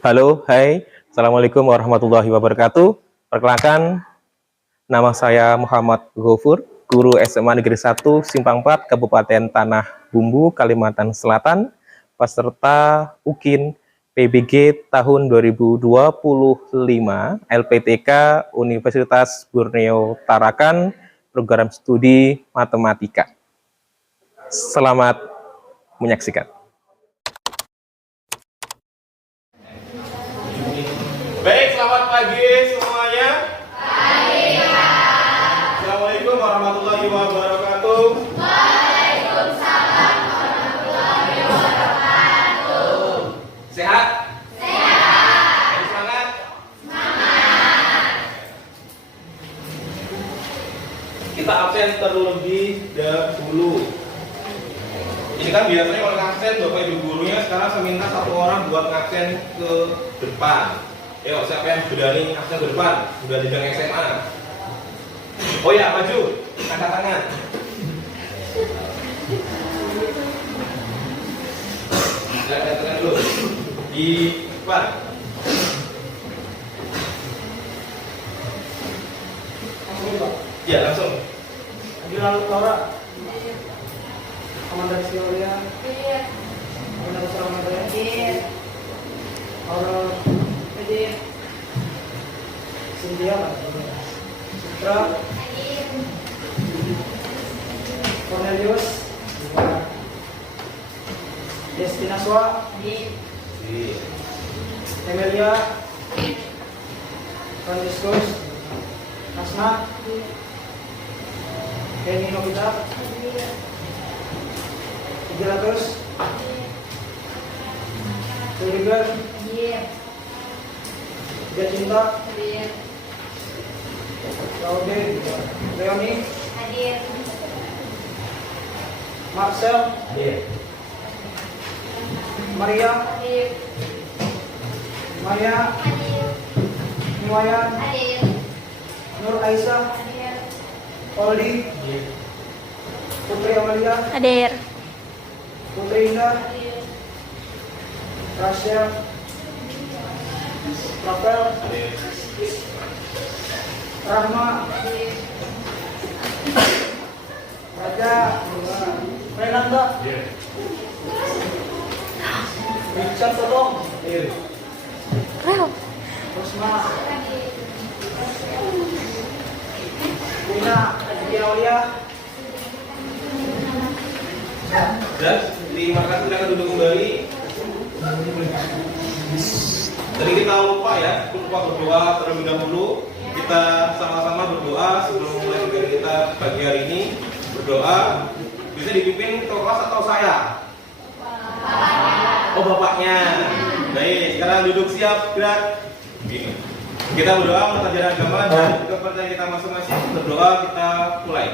Halo, hai. Assalamualaikum warahmatullahi wabarakatuh. Perkenalkan, nama saya Muhammad Ghafur, guru SMA Negeri 1 Simpang 4, Kabupaten Tanah Bumbu, Kalimantan Selatan, peserta UKIN PBG tahun 2025, LPTK Universitas Borneo Tarakan, program studi matematika. Selamat menyaksikan. Baik, selamat pagi semuanya. Pagi, Pak. Assalamualaikum warahmatullahi wabarakatuh. Waalaikumsalam warahmatullahi wabarakatuh. Sehat? Sehat. Semangat? Semangat. Kita absen terlebih dahulu. Ini kan biasanya kalau ngabsen Bapak Ibu gurunya, sekarang saya minta satu orang buat ngabsen ke depan. Ayo, siapa yang berani absen ke depan? Sudah di bidang SMA. Oh ya, maju, angkat tangan. Angkat tangan dulu. Di depan. Ya, langsung. Lalu Laura, Amanda Siolia, Amanda Salamandaya, Aurel, Cynthia, Citra, Cornelius, Destina Swa, Emilia, Franciscus, Asma, Kenny Nobita, 300, Rudiger, Jacinta, Laude, Leoni, Marcel, Maria, Niwayan, Nur Aisyah, Oldi, Putri Amalia, Hadir. Putri Indah, Rachel, Rafael, Rahma, Raja, Renanda, Richard Tolong, Rosma, Wina, Aulia. Dan terima kasih, silakan duduk kembali. Tadi kita lupa berdoa terlebih dahulu. Kita sama-sama berdoa sebelum mulai kegiatan kita pagi hari ini. Berdoa bisa dipimpin kelas atau saya? Oh, bapaknya. Baik, sekarang duduk siap, gerak. Gini. Kita berdoa menurut ajaran agama dan kepercayaan kita masing-masing. Berdoa, kita mulai.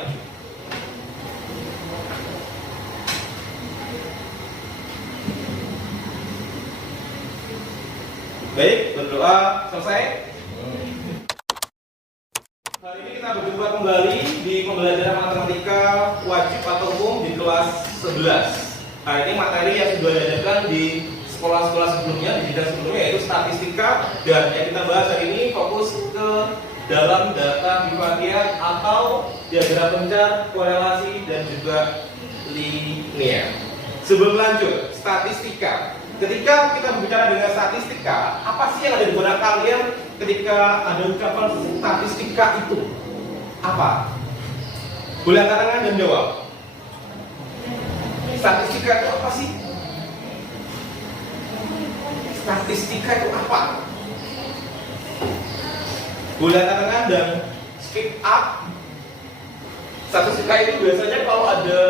Baik, berdoa selesai. Hari ini kita berjumpa kembali di pembelajaran matematika wajib atau umum di kelas 11. Hari ini materi yang sudah diajarkan di sekolah-sekolah sebelumnya, di jenjang sebelumnya, yaitu statistika. Dan yang kita bahas hari ini fokus ke dalam data Pythagorean atau diagram pencar, korelasi, dan juga linear. Sebelum lanjut, statistika. Ketika kita berbicara dengan statistika, apa sih yang ada di benak kalian ketika ada ucapan statistika itu? Apa? Boleh angkat tangan dan jawab. Statistika itu apa sih? Statistika itu apa? Boleh angkat tangan dan speak up. Statistika itu biasanya kalau ada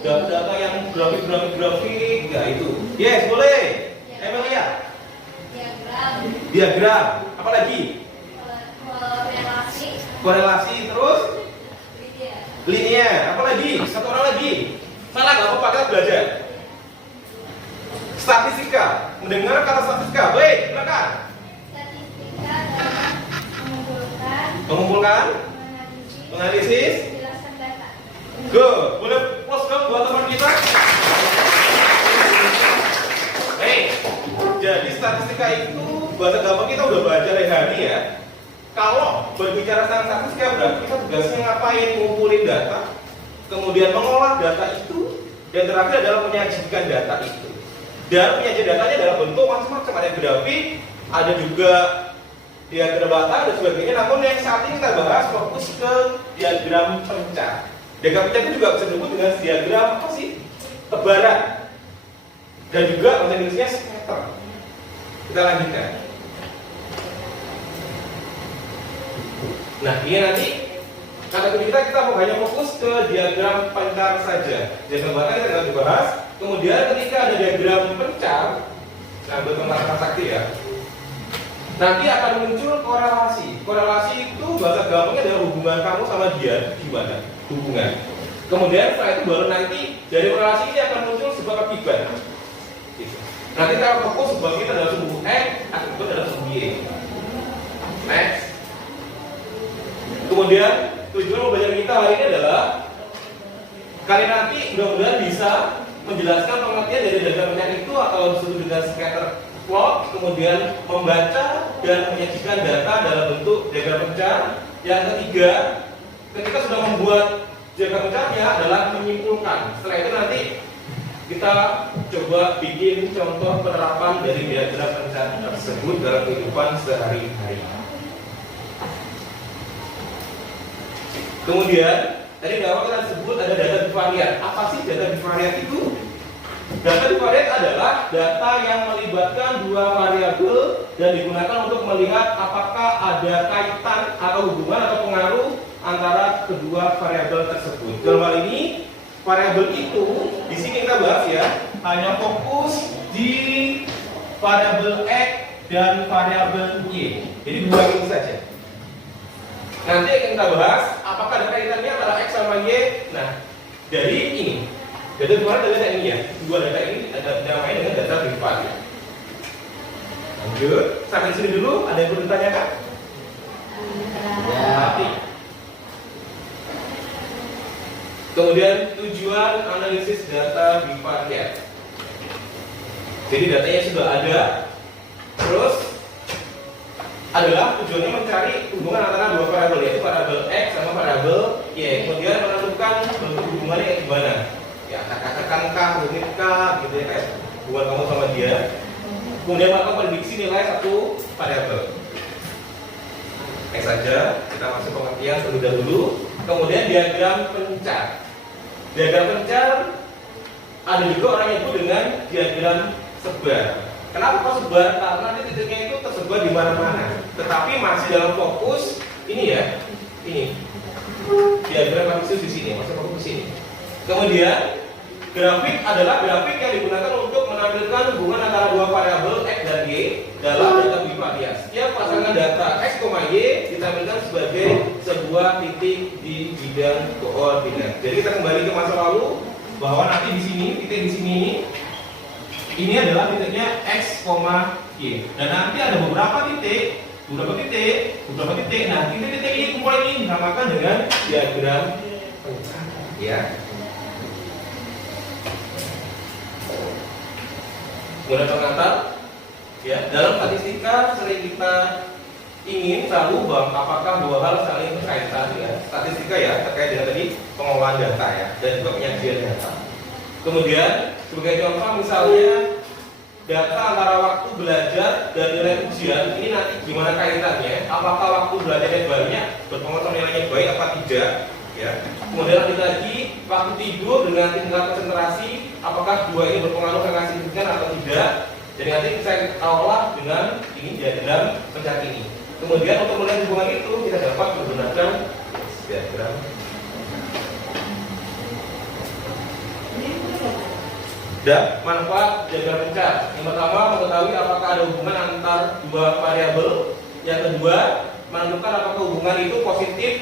data-data yang grafik, ya itu. Yes, boleh. Emilia. Diagram. Apa lagi? Korelasi. Terus? Linear. Apa lagi? Satu orang lagi. Salah, nggak apa-apa, kita belajar. Statistika. Mendengar kata statistika. Baik, silakan. Statistika adalah Mengumpulkan. Menganalisis. Good. Boleh plus dong buat teman kita? Baik. Jadi statistika itu bahasa gampang kita udah baca dari hari ya. Kalau berbicara tentang statistika berarti kita tugasnya ngapain? Ngumpulin data, kemudian mengolah data itu, dan terakhir adalah menyajikan data itu. Dan penyajian datanya dalam bentuk macam-macam, ada grafik, ada juga diagram batang dan sebagainya. Namun yang saat ini kita bahas fokus ke diagram pencar. Diagram pencar itu juga bisa disebut dengan diagram apa sih? Tebaran. Dan juga bahasa Inggrisnya scatter. Kita lanjutkan. Nah, ini nanti kategori kita mau hanya fokus ke diagram pencar saja. Diagram batang kita nggak dibahas. Kemudian ketika ada diagram pencar, nah bertengah sakti ya. Nanti akan muncul korelasi. Korelasi itu bahasa gampangnya adalah hubungan kamu sama dia gimana? Hubungan. Kemudian setelah itu baru nanti dari korelasi ini akan muncul sebuah akibat. Gitu. Nanti kita fokus sebuah kita adalah sumbu X, akibat adalah sumbu Y. Next. Kemudian tujuan pembelajaran kita hari ini adalah kalian nanti mudah-mudahan bisa menjelaskan pengertian dari diagram pencar itu atau disebut dengan scatter plot, kemudian membaca dan menyajikan data dalam bentuk diagram pencar. Yang ketiga, ketika sudah membuat diagram pencarnya adalah menyimpulkan. Setelah itu nanti kita coba bikin contoh penerapan dari diagram pencar tersebut dalam kehidupan sehari-hari. Kemudian tadi di awal kita sebut ada data bivariat. Apa sih data bivariat itu? Data bivariat adalah data yang melibatkan dua variabel dan digunakan untuk melihat apakah ada kaitan atau hubungan atau pengaruh antara kedua variabel tersebut. Dalam hal ini variabel itu di sini kita bahas ya, hanya fokus di variabel X dan variabel Y. Jadi dua ini saja. Nanti akan kita bahas apakah ada kaitannya antara X sama Y. Nah, dari ini data bivariat adalah data ini ya. Dua data ini ada namanya dengan data bivariat. Lanjut, sampai sini dulu. Ada yang perlu ditanyakan? Ya. Kemudian tujuan analisis data bivariat. Jadi datanya sudah ada. Terus adalah tujuannya mencari hubungan antara dua variabel, yaitu variabel X sama variabel Y. Kemudian menentukan bentuk hubungannya kayak gimana. Ya, katakan K, unit K, gitu ya, kayak hubungan kamu sama dia. Kemudian melakukan prediksi nilai satu variabel. Next saja, kita masuk pengertian terlebih dahulu. Kemudian diagram pencar. Diagram pencar ada juga orang yang itu dengan diagram sebar. Kenapa kok sebar? Karena titiknya itu tersebar di mana-mana. Tetapi masih dalam fokus ini ya, ini diagram maksud di sini, masih fokus di sini. Kemudian grafik adalah grafik yang digunakan untuk menampilkan hubungan antara dua variabel X dan Y dalam data bivariat. Setiap pasangan data X, Y ditampilkan sebagai sebuah titik di bidang koordinat. Jadi kita kembali ke masa lalu bahwa nanti di sini titik di sini ini adalah titiknya X, Y. Dan nanti ada beberapa titik. Nah, titik-titik ini kumpulan ini dinamakan dengan diagram pencar. Ya. Kemudian pengantar. Ya, dalam statistika sering kita ingin tahu bahwa apakah dua hal saling berkaitan ya. Statistika ya terkait dengan tadi pengolahan data ya dan juga penyajian data. Kemudian sebagai contoh misalnya data antara waktu belajar dan nilai ujian ini nanti gimana kaitannya? Apakah waktu belajarnya banyak berpengaruh sama nilainya baik apa tidak? Ya. Kemudian lanjut lagi waktu tidur dengan tingkat konsentrasi, apakah dua ini berpengaruh dengan signifikan atau tidak? Jadi nanti saya olah dengan ini diagram pencar ini. Kemudian untuk melihat hubungan itu kita dapat menggunakan diagram. Dan manfaat diagram pencar. Yang pertama mengetahui apakah ada hubungan antar dua variabel. Yang kedua menentukan apakah hubungan itu positif,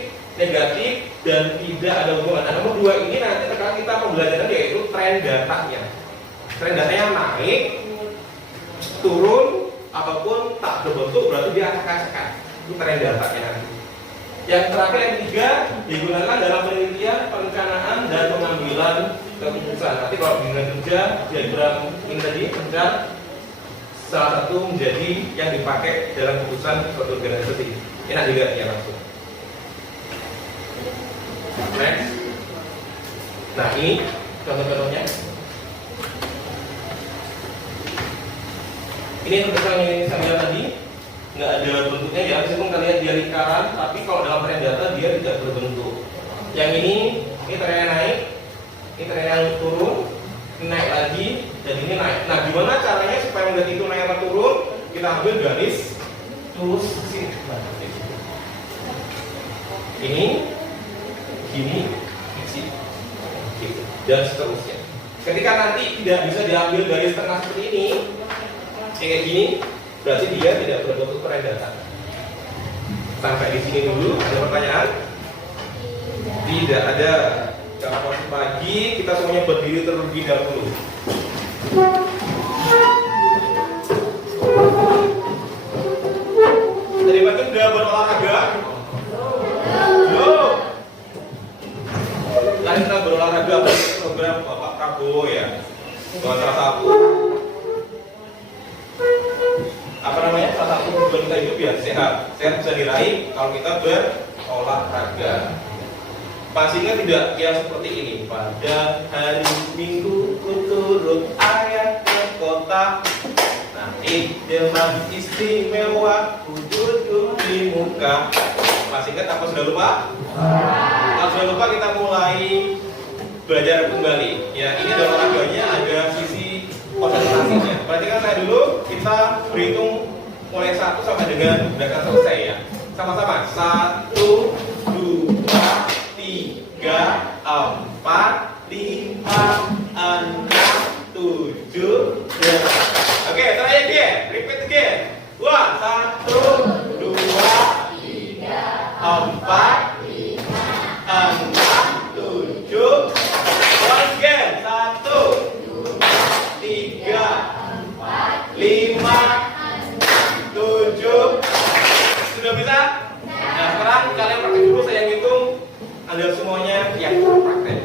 negatif, dan tidak ada hubungan. Nah, nomor dua ini nanti terkait kita pembelajaran yaitu tren datanya. Tren datanya naik, turun, ataupun tak berbentuk berarti dia acak-acakan. Itu tren datanya nanti. Yang terakhir yang ketiga digunakan dalam penelitian, perencanaan, dan pengambilan keputusan. Nanti kalau di dunia kerja diagram ini tadi pencar salah satu menjadi yang dipakai dalam putusan suatu organisasi. Enak juga ya langsung. Next. Nah ini contoh-contohnya. Ini tulisan yang ini saya bilang tadi nggak ada bentuknya ya, meskipun kalian dia lingkaran, tapi kalau dalam varian data dia tidak berbentuk. Yang ini trennya naik, ini trennya turun, ini naik lagi, dan ini naik. Nah, gimana caranya supaya melihat itu naik atau turun? Kita ambil garis lurus sini. Nah, ini, gini, sini, gitu, dan seterusnya. Ketika nanti tidak bisa diambil garis tengah seperti ini, kayak gini, berarti dia tidak berbentuk varian data. Sampai di sini dulu. Ada pertanyaan? Tidak ada. Kalau masih pagi, kita semuanya berdiri terlebih dahulu. Tadi pagi sudah berolahraga? Belum. Tadi kita berolahraga program Bapak Prabowo ya. Bukan salah satu. Apa namanya? Salah satu tujuan kita hidup ya sehat. Sehat bisa diraih kalau kita berolahraga. Pastinya tidak yang seperti ini. Pada hari Minggu ku turut ayah ke kota. Nah, demam istimewa ku duduk di muka. Masih ingat apa sudah lupa? Kalau sudah lupa kita mulai belajar kembali. Ya, ini adalah olahraganya ada sisi konsentrasinya. Perhatikan saya dulu. Kita berhitung mulai 1 sampai dengan gerakan selesai ya. Sama-sama. 1, 2, 3, 4, 5, 6, 7, 8. Oke, terakhir dia. Repeat again. 1, 2, 3, 4, 5, 6, 7. Once again. 1, 3, 5, 7. Sudah bisa? Nah, sekarang kalian praktek dulu, saya hitung. Anda semuanya yang praktek.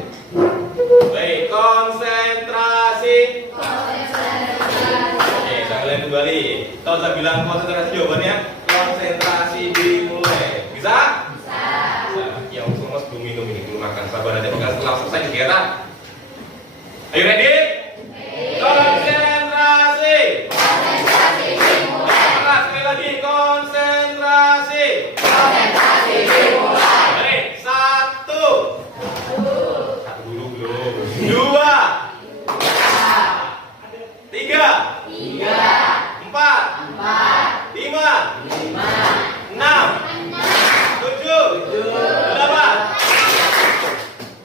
Baik, konsentrasi. Oke, saya mulai kembali. Kalau saya bilang konsentrasi, jawabannya konsentrasi dimulai. Bisa? Bisa. Ya, semua sebelum minum ini, belum makan. Sabar aja, makan setelah selesai kegiatan. Ayo ready? Konsentrasi. Konsentrasi dimulai. Sekali lagi, konsentrasi. Konsentrasi dimulai. Satu dulu belum. 2, 3, 4, 5, 6, 7, 8.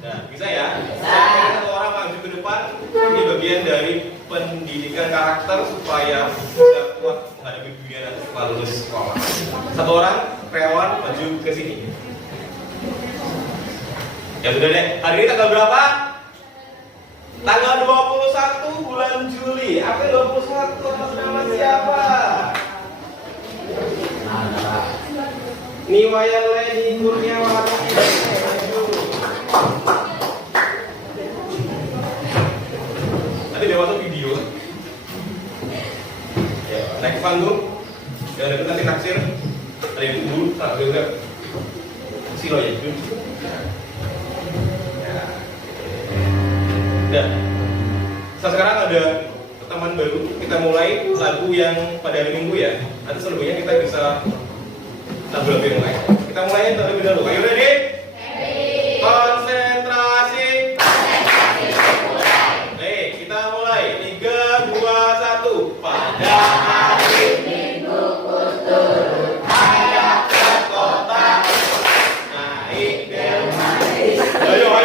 Nah, bisa ya? Satu orang maju ke depan. Ini bagian dari pendidikan karakter supaya bisa kuat menghadapi dunia nanti setelah lulus sekolah. Satu orang relawan maju ke sini. Ya sudah deh, hari ini tanggal berapa? Tanggal 21 bulan Juli. April 21 atas nama siapa? Niwaya Leni Kurniawati. Nanti dia masuk video. Ya, naik ke panggung. Ya, ada nanti naksir. Ada yang dulu, tak ada silo ya. Nah, sekarang ada teman baru, kita mulai lagu yang pada hari Minggu ya. Nanti selebihnya kita bisa lagu-lagu yang lain. Kita mulai terlebih dahulu. Ayo ready? Ready. Konsentrasi. Konsentrasi mulai. Baik, kita mulai. 3, 2, 1. Pada hari Minggu ku turut ayah ke kota. Naik delman. Ayo.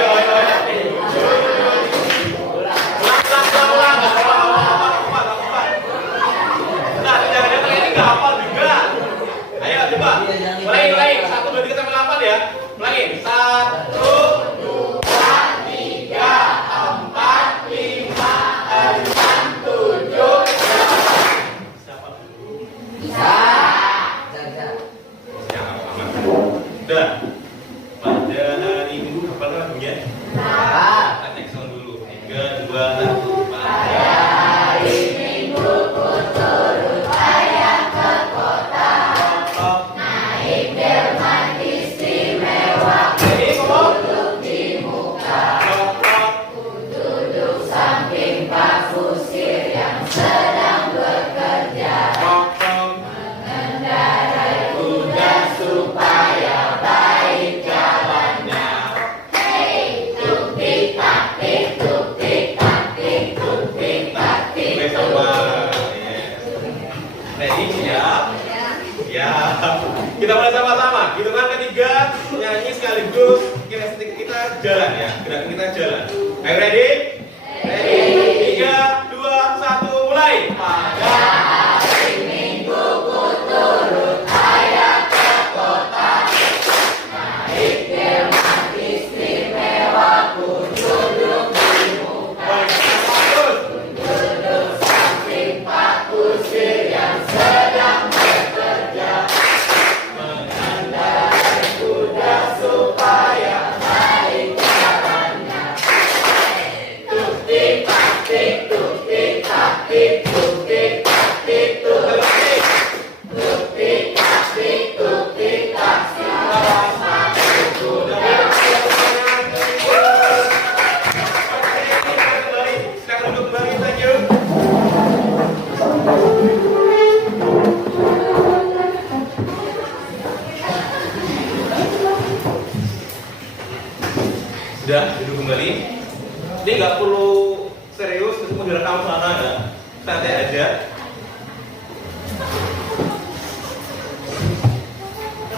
Coba, mulai 1, 2, 3 sampai 8 ya. Mulai 1, Potong kuda supaya baik jalannya. Oke, sama. Ready, siap? Ya. Kita mulai sama-sama. Hitungan ketiga, nyanyi sekaligus kita jalan ya. Gerakan kita jalan. Ayo ready? Ready. 3, 2, 1, mulai. Pada sudah duduk kembali. Ini nggak perlu serius, itu mau direkam sana ada, santai aja.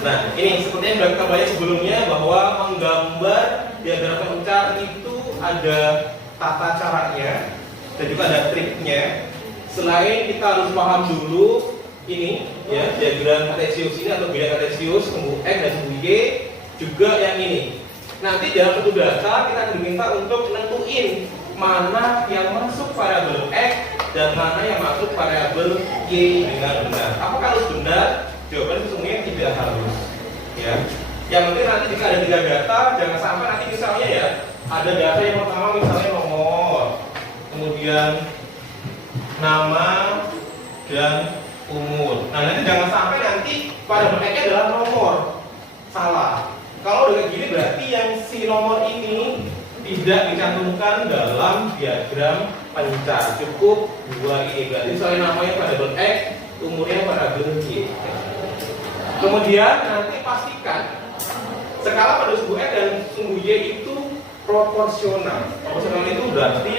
Nah, ini seperti yang sudah kita bahas sebelumnya bahwa menggambar diagram pencar itu ada tata caranya dan juga ada triknya. Selain kita harus paham dulu ini ya diagram Cartesius ini atau bidang Cartesius, sumbu X dan sumbu Y, juga yang ini. Nanti dalam satu data kita akan diminta untuk nentuin mana yang masuk variabel X dan mana yang masuk variabel Y dengan benar. Apakah harus benar? Jawabannya semuanya tidak harus. Ya. Yang penting nanti jika ada 3 data, jangan sampai nanti misalnya ya ada data yang pertama misalnya nomor, kemudian nama dan umur. Nah nanti jangan sampai nanti variabel X adalah nomor. Salah. Kalau dengan gini berarti yang si nomor ini tidak dicantumkan dalam diagram pencar. Cukup 2 ini. Berarti soalnya namanya variabel X, umurnya variabel Y. Kemudian nanti pastikan skala pada sumbu X dan sumbu Y itu proporsional. Proporsional itu berarti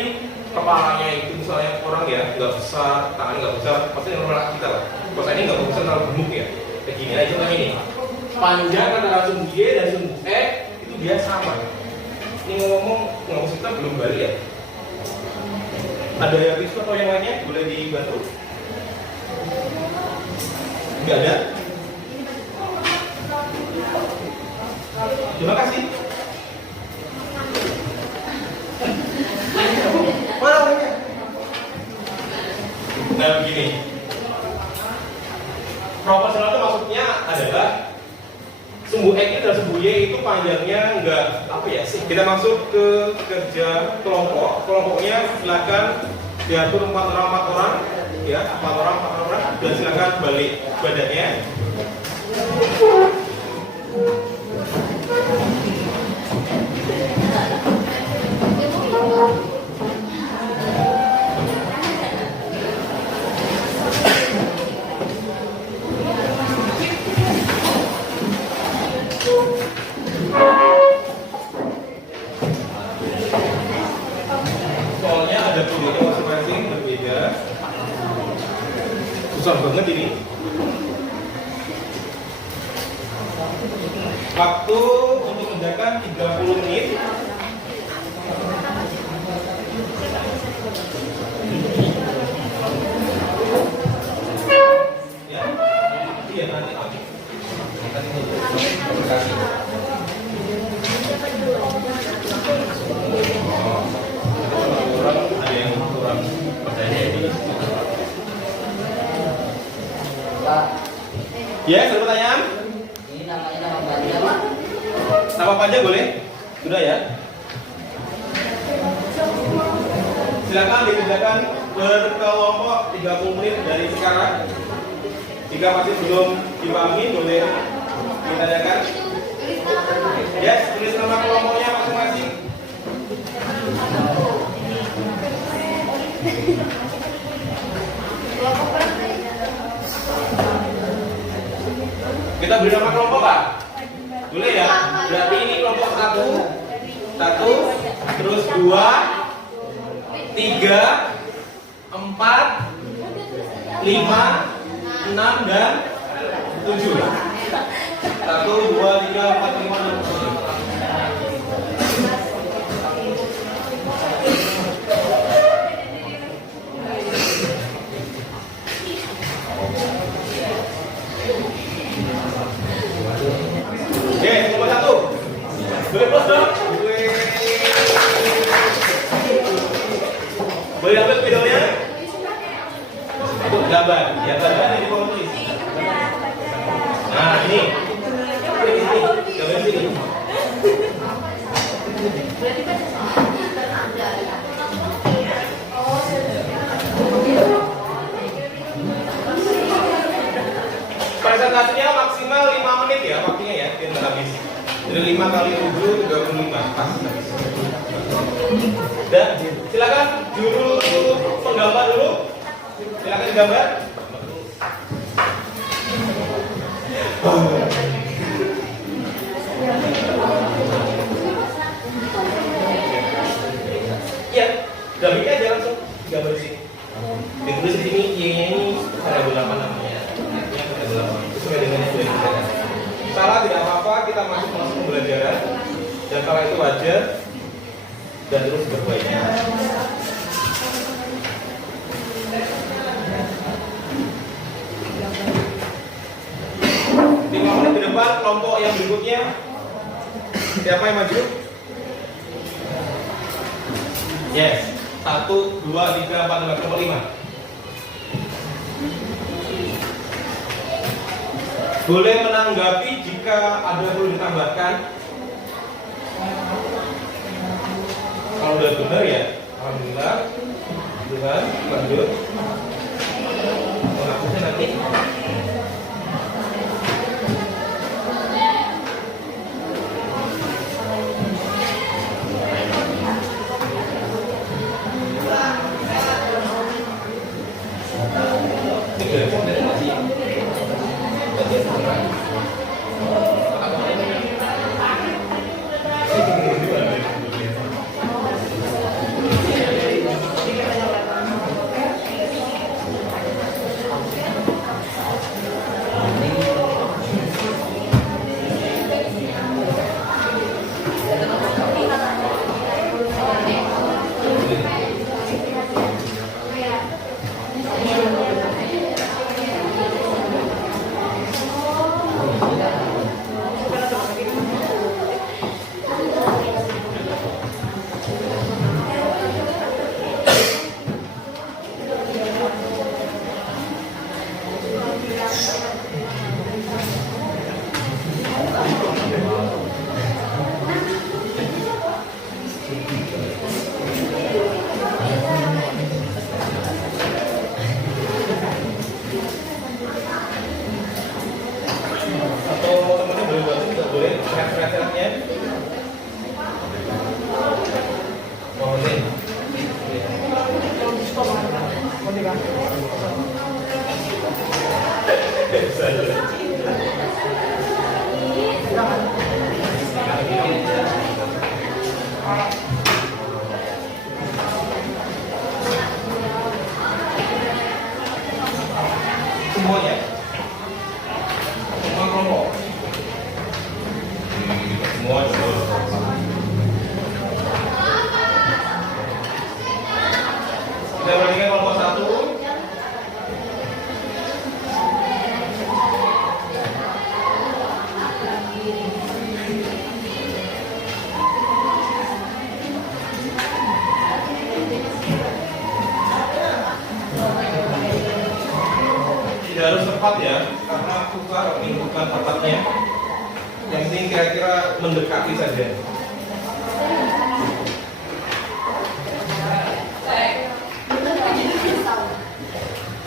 kepalanya itu misalnya orang ya nggak besar, tangannya nggak besar, pasti normal kita lah. Kalau ini nggak besar, terlalu gemuk ya. Kayak gini aja contohnya ini. Panjang antara sumbu Y dan sumbu X itu dia sama. Ini ngomong kita belum balik ya. Ada yang bisa atau yang lainnya boleh dibantu? Nggak ada. Terima kasih. Mana orangnya? Nah begini. Proporsional itu maksudnya adalah sumbu X dan sumbu Y itu panjangnya enggak apa ya sih? Kita masuk ke kerja kelompok. Kelompoknya silakan diatur 4 orang, ya 4 orang, dan silakan balik badannya. Soalnya ada tulisannya masing-masing berbeda. Susah banget ini. Waktu untuk kerjakan 30 menit. Ya, iya nanti. Ada yang kurang percaya ini. Ya, ada pertanyaan? Ini namanya nama panjang, Pak. Nama panjang boleh? Sudah ya? Silakan dikerjakan berkelompok 30 menit dari sekarang. Jika masih belum dipahami boleh ditanyakan. Yes, tulis nama kelompoknya masing-masing. Kita beri nama kelompok Pak? Boleh ya? Berarti ini kelompok 1, terus 2, 3, 4, 5, 6 dan 7. 1, 2, 3, 4, 5, 6, 7. Oke, nomor 1. Boleh plus dong? Boleh ambil videonya? Untuk gambar. Ya, gambar di kolom tulis. Nah, ini. Gambar sini. Presentasinya maksimal 5 menit ya waktunya ya, biar nggak habis. Jadi 5 kali 7, 35 pas habis. Dan silakan juru penggambar dulu. Silakan digambar. Ya, grafiknya aja langsung digambar di sini. Ditulis di sini Y-nya ini variabel apa namanya? Sesuai dengan yang sudah disediakan. Salah tidak apa-apa, kita masuk pembelajaran dan salah itu wajar dan terus berbaik. 5 menit ke depan kelompok yang berikutnya. Siapa yang maju? Yes. 1, 2, 3, 4, 5, kelompok 5. Boleh menanggapi jika ada perlu ditambahkan. Kalau udah benar ya, alhamdulillah. Tuhan, lanjut. Menghapusnya nanti. Semuanya, semua kelompok, semua kita bandingkan kelompok 1. Tidak harus tepat ya, karena tukar ini bukan tepatnya. Yang penting kira-kira mendekati saja.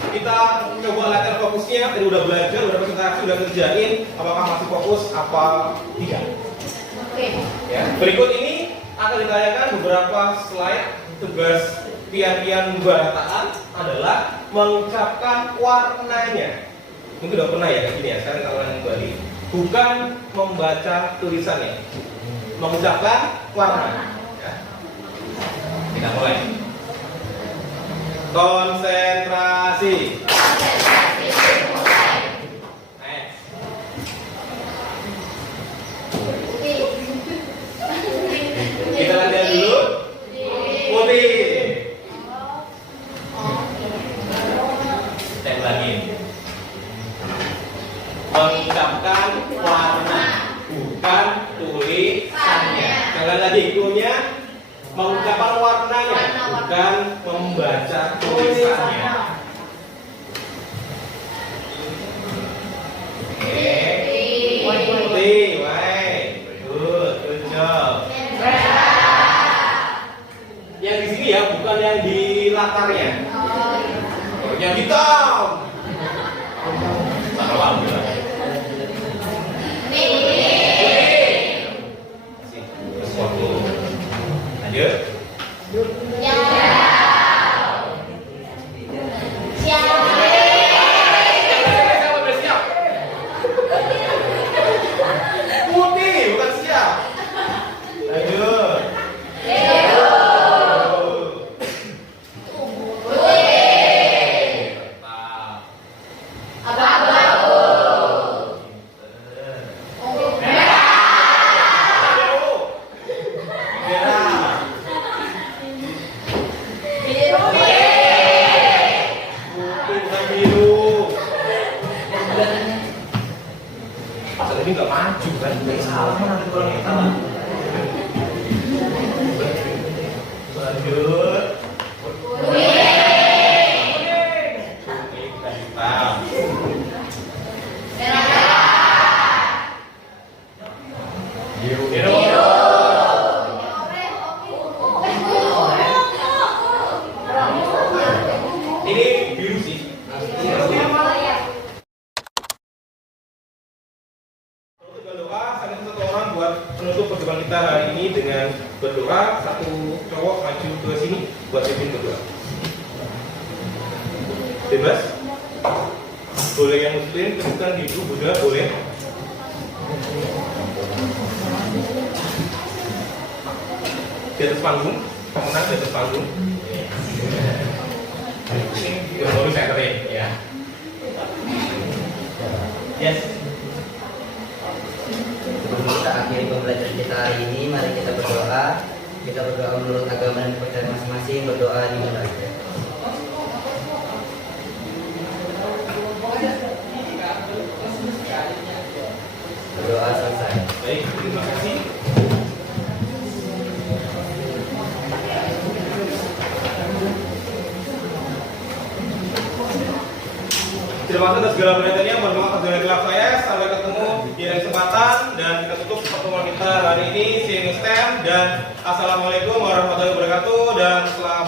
Kita coba latihan fokusnya. Tadi udah belajar, udah presentasi, udah kerjain. Apakah masih fokus apa tidak? Ya. Berikut ini akan ditayangkan beberapa slide tugas pian-pian bataan adalah mengucapkan warnanya. Mungkin udah pernah ya kayak gini ya. Sekarang kita ulangi kembali. Bukan membaca tulisannya, mengucapkan warna. Ya. Kita mulai. Konsentrasi. Next. Kita lihat dulu. Putih. Saya ulangi. Mengucapkan warna, bukan tulisannya. Sekali lagi ikunya. Mengucapkan warnanya, bukan membaca tulisannya. Oke. Putih, baik. Good job. Yang di sini ya, bukan yang di latarnya. Yang hitam. Salah bilang. Masih sesuatu. Lanjut. Siapa bersiap? Putih, bukan siap. Lanjut. Ini nggak maju kan? Salah nanti kalau kita salah. Lanjut. Ini biru sih. Berdoa satu orang buat penutup pertemuan kita hari ini dengan berdoa. Satu cowok maju ke sini buat pimpin berdoa. Bebas. Boleh yang muslim, Kristen, Hindu, Buddha, boleh. Di atas panggung, pemenang di atas panggung. Yang baru saya keren, ya. Yes. Sebelum kita akhiri pembelajaran kita hari ini, mari kita berdoa. Kita berdoa menurut agama dan kepercayaan masing-masing. Berdoa di mana saja. Berdoa selesai. Baik, terima kasih. Terima kasih atas segala perhatiannya. Mohon maaf atas segala khilaf saya. Sampai ketemu di lain kesempatan dan kita tutup pertemuan kita hari ini. See you next time dan assalamualaikum warahmatullahi wabarakatuh dan selamat